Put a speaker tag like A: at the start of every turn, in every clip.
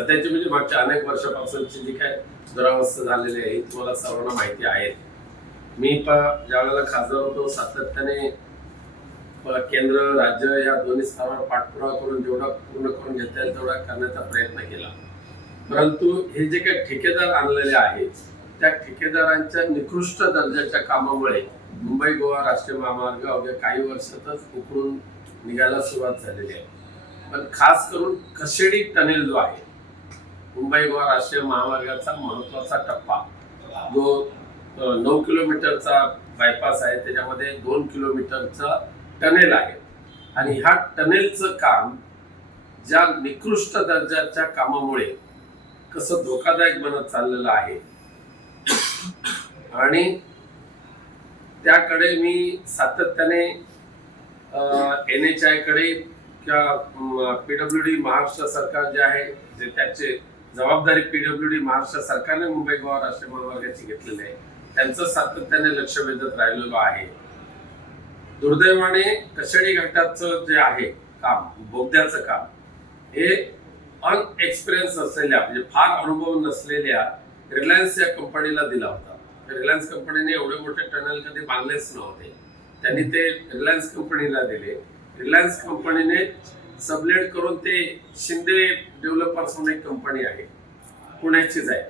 A: सध्याची म्हणजे मागच्या अनेक वर्षापासूनची जी काय दुरावस्था झालेली आहे तुम्हाला सर्वांना माहिती आहे. मी ज्या वेळेला खासदार होतो सातत्याने केंद्र राज्य या दोन्ही स्तरावर पाठपुरावा करून जेवढा पूर्ण करून घेता येईल तेवढा करण्याचा प्रयत्न केला. परंतु हे जे काही ठेकेदार आणलेले आहेत त्या ठेकेदारांच्या निकृष्ट दर्जाच्या कामामुळे मुंबई गोवा राष्ट्रीय महामार्ग अवघ्या काही वर्षातच उकळून निघायला सुरुवात झालेली आहे. पण खास करून कशेडी टनेल जो आहे मुंबई गोवा राष्ट्रीय महामार्गाचा महत्त्वाचा टप्पा. जो नऊ किलोमीटरचा बायपास आहे त्याच्यामध्ये दोन किलोमीटरचा टनेल आहे. आणि ह्या टनेलचं काम ज्या निकृष्ट दर्जाच्या कामामुळे कसं धोकादायक बनत चाललेलं आहे. आणि त्याकडे मी सातत्याने एन एच आयकडे किंवा पीडब्ल्यू डी महाराष्ट्र सरकार जे आहे जे त्याचे जबाबदारी पीडब्ल्यू डी महाराष्ट्र सरकारने मुंबई गोवा राष्ट्रीय महामार्गाची घेतलेली आहे. त्यांचं सातत्याने लक्ष वेधत राहिलेलं आहे. दुर्दैवाने कशेडी घाटाचं जे आहे काम बोगद्याचं काम हे अनएक्सपिरियन्स असलेल्या म्हणजे फार अनुभव नसलेल्या रिलायन्स या कंपनीला दिला होता. रिलायन्स कंपनीने एवढे मोठे टनल कधी बांधलेच नव्हते. त्यांनी ते रिलायन्स कंपनीला दिले. रिलायन्स कंपनीने सबलेट करून ते शिंदे डेव्हलपर्स म्हणून एक कंपनी आहे. पुण्याचीच आहे.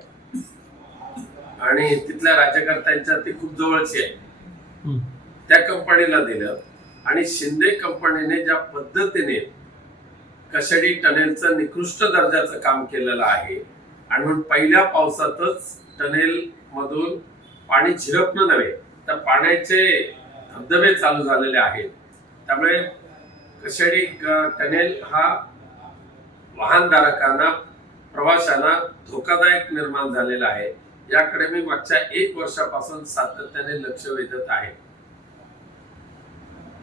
A: आणि तिथल्या राज्यकर्त्यांच्या ती खूप जवळची आहे. त्या कंपनीला दिलं. आणि शिंदे कंपनीने ज्या पद्धतीने कशेडी टनेलचं निकृष्ट दर्जाचं काम केलेलं आहे आणि म्हणून पहिल्या पावसातच टनेल मधून पाणी झिरपणं नव्हे तर पाण्याचे धबधबे चालू झालेले आहेत. त्यामुळे कसेडी टनेल हा वाहनधारकांना प्रवाशांना धोकादायक निर्माण झालेला आहे. याकडे मी मागच्या एक वर्षापासून सातत्याने लक्ष वेधत आहे.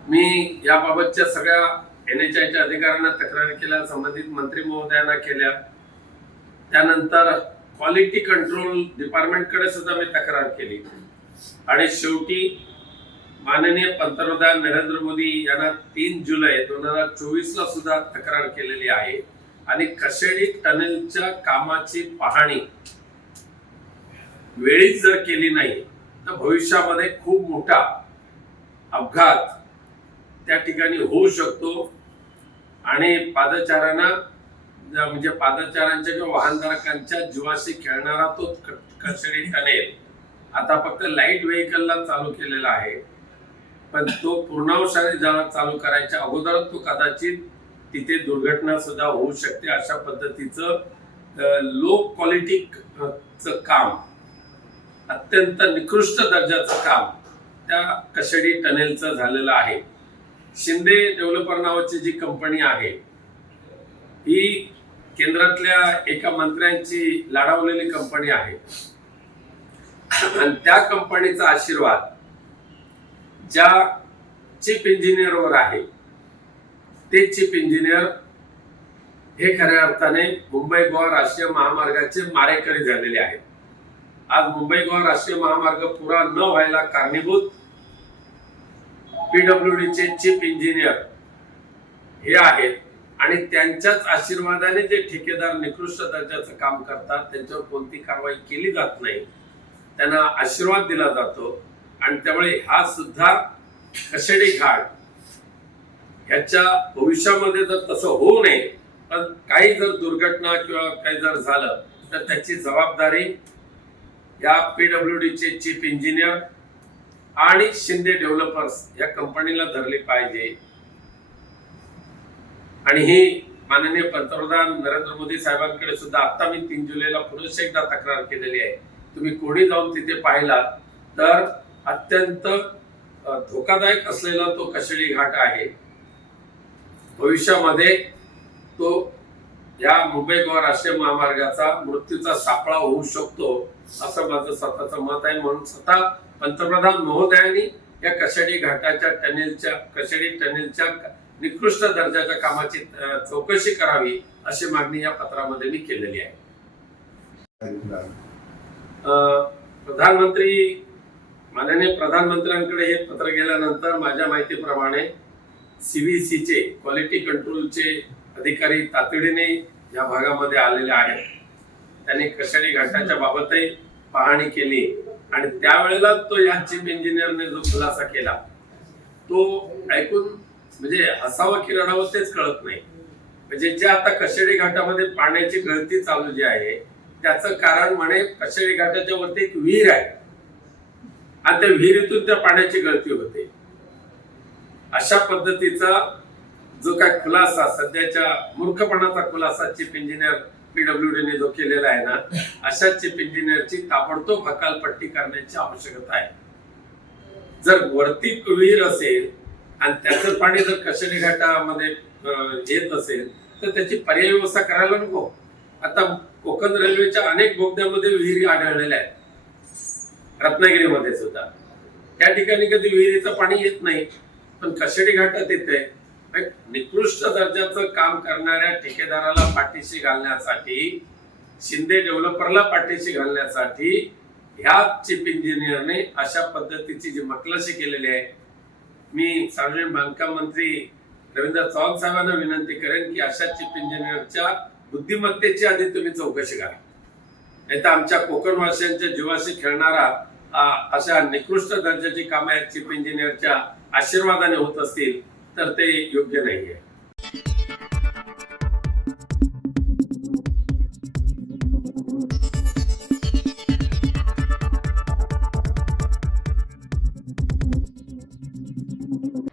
A: मी याबाबतच्या सगळ्या एन एच आयच्या अधिकाऱ्यांना तक्रार केल्या संबंधित मंत्री महोदयांना केल्या. त्यानंतर क्वालिटी कंट्रोल डिपार्टमेंटकडे सुद्धा मी तक्रार केली. आणि शेवटी माननीय पंतप्रधान नरेंद्र मोदी यांना तीन जुलै दोन हजार चोवीस ला सुद्धा तक्रार केलेली आहे. आणि कशेडी टनेलच्या कामाची पाहणी वेळीच जर केली नाही तर भविष्यामध्ये खूप मोठा अपघात त्या ठिकाणी होऊ शकतो. आणि पादचाऱ्यांना म्हणजे पादचाऱ्यांच्या किंवा वाहनधारकांच्या जीवाशी खेळणारा तो क- कचडी टनेल आता फक्त लाइट व्हेकलला चालू केलेला आहे. पण तो पूर्णावशाने जेव्हा चालू करायच्या अगोदर तो कदाचित तिथे दुर्घटना सुद्धा होऊ शकते अशा पद्धतीचं लो क्वालिटीचं काम अत्यंत निकृष्ट दर्जाचं काम त्या कशेडी टनेलचं झालेलं आहे. शिंदे डेव्हलपर नावाची जी कंपनी आहे ही केंद्रातल्या एका मंत्र्यांची लाडावलेली कंपनी आहे. आणि त्या कंपनीचा आशीर्वाद ज्या चीफ इंजिनियरवर आहे ते चीफ इंजिनियर हे खऱ्या अर्थाने मुंबई गोवा राष्ट्रीय महामार्गाचे मारेकरी झालेले आहेत. आज मुंबई गोवा राष्ट्रीय महामार्ग पुरा न व्हायला कारणीभूत पीडब्ल्यू चे चीफ इंजिनियर हे आहेत आणि त्यांच्याच आशीर्वादाने जे ठेकेदार निकृष्ट दर्जाचं काम करतात त्यांच्यावर कोणती कारवाई केली जात नाही त्यांना आशीर्वाद दिला जातो. आणि त्यामुळे हा सुद्धा कशेडी घाट ह्याच्या भविष्यामध्ये जर तसं होऊ नये पण काही जर दुर्घटना किंवा काही जर झालं तर त्याची जबाबदारी या पीडब्ल्यू चे चीफ इंजिनियर आणि शिंदे डेव्हलपर्स या कंपनीला धरली पाहिजे. आणि ही माननीय पंतप्रधान नरेंद्र मोदी साहेबांकडे सुद्धा आता मी तीन जुलैला पुरुष एकदा तक्रार केलेली आहे. तुम्ही कोणी जाऊन तिथे पाहिला तर अत्यंत धोकादायक असलेला तो कशेडी घाट आहे. भविष्यामध्ये तो या मुंबई गोवा राष्ट्रीय महामार्गाचा मृत्यूचा सापळा होऊ शकतो असं माझं स्वतःचं मत आहे. म्हणून स्वतः पंतप्रधान महोदयांनी या कशेडी घाटाच्या टनेलच्या कशेडी टनेलच्या निकृष्ट दर्जाच्या कामाची चौकशी करावी अशी मागणी या पत्रामध्ये मी केलेली आहे. प्रधानमंत्री माननीय प्रधानमंत्र्यांकडे हे पत्र गेल्यानंतर माझ्या माहितीप्रमाणे सीबीसीचे क्वालिटी कंट्रोलचे अधिकारी तातडीने या भागामध्ये आलेले आहेत. त्यांनी कशाडी घाटाच्या बाबतही पाहणी केली आणि त्यावेळेला तो या चीफ इंजिनियरने जो खुलासा केला तो ऐकून म्हणजे हसावं की रडावं तेच कळत नाही. म्हणजे जे आता कशेडी घाटामध्ये पाण्याची गळती चालू जी आहे त्याचं कारण म्हणे कशेडी घाटाच्या वरती एक विहीर आहे. आणि त्या विहिरीतून त्या पाण्याची गळती होते. अशा पद्धतीचा जो काय खुलासा सध्याच्या मूर्खपणाचा खुलासा चीफ इंजिनियर पीडब्ल्यू ने जो केलेला आहे ना अशा चीफ इंजिनियरची ताबडतोब हकालपट्टी करण्याची आवश्यकता आहे. जर वरती विहीर असेल आणि त्याचं पाणी जर कशेडी घाटामध्ये येत असेल तर त्याची पर्यायी व्यवस्था करायला नको. आता कोकण रेल्वेच्या अनेक बोगद्यामध्ये विहिरी आढळलेल्या आहेत. रत्नागिरीमध्ये सुद्धा. त्या ठिकाणी कधी विहिरीचं पाणी येत नाही पण कशेडी घाटात येते. निकृष्ट दर्जाचं काम करणाऱ्या ठेकेदाराला पाठीशी घालण्यासाठी शिंदे डेव्हलपरला पाठीशी घालण्यासाठी ह्या चीफ इंजिनियरने अशा पद्धतीची जी मकलशी केलेली आहे मी सार्वजनिक बांधकाम मंत्री रवींद्र चव्हाण साहेबांना विनंती करेन की अशा चीफ इंजिनियरच्या बुद्धिमत्तेची आधी तुम्ही चौकशी करा. नाही तर आमच्या कोकणवासियांच्या जीवाशी खेळणारा अशा निकृष्ट दर्जाची कामं या चीफ इंजिनियरच्या आशीर्वादाने होत असतील तर ते योग्य नाहीये.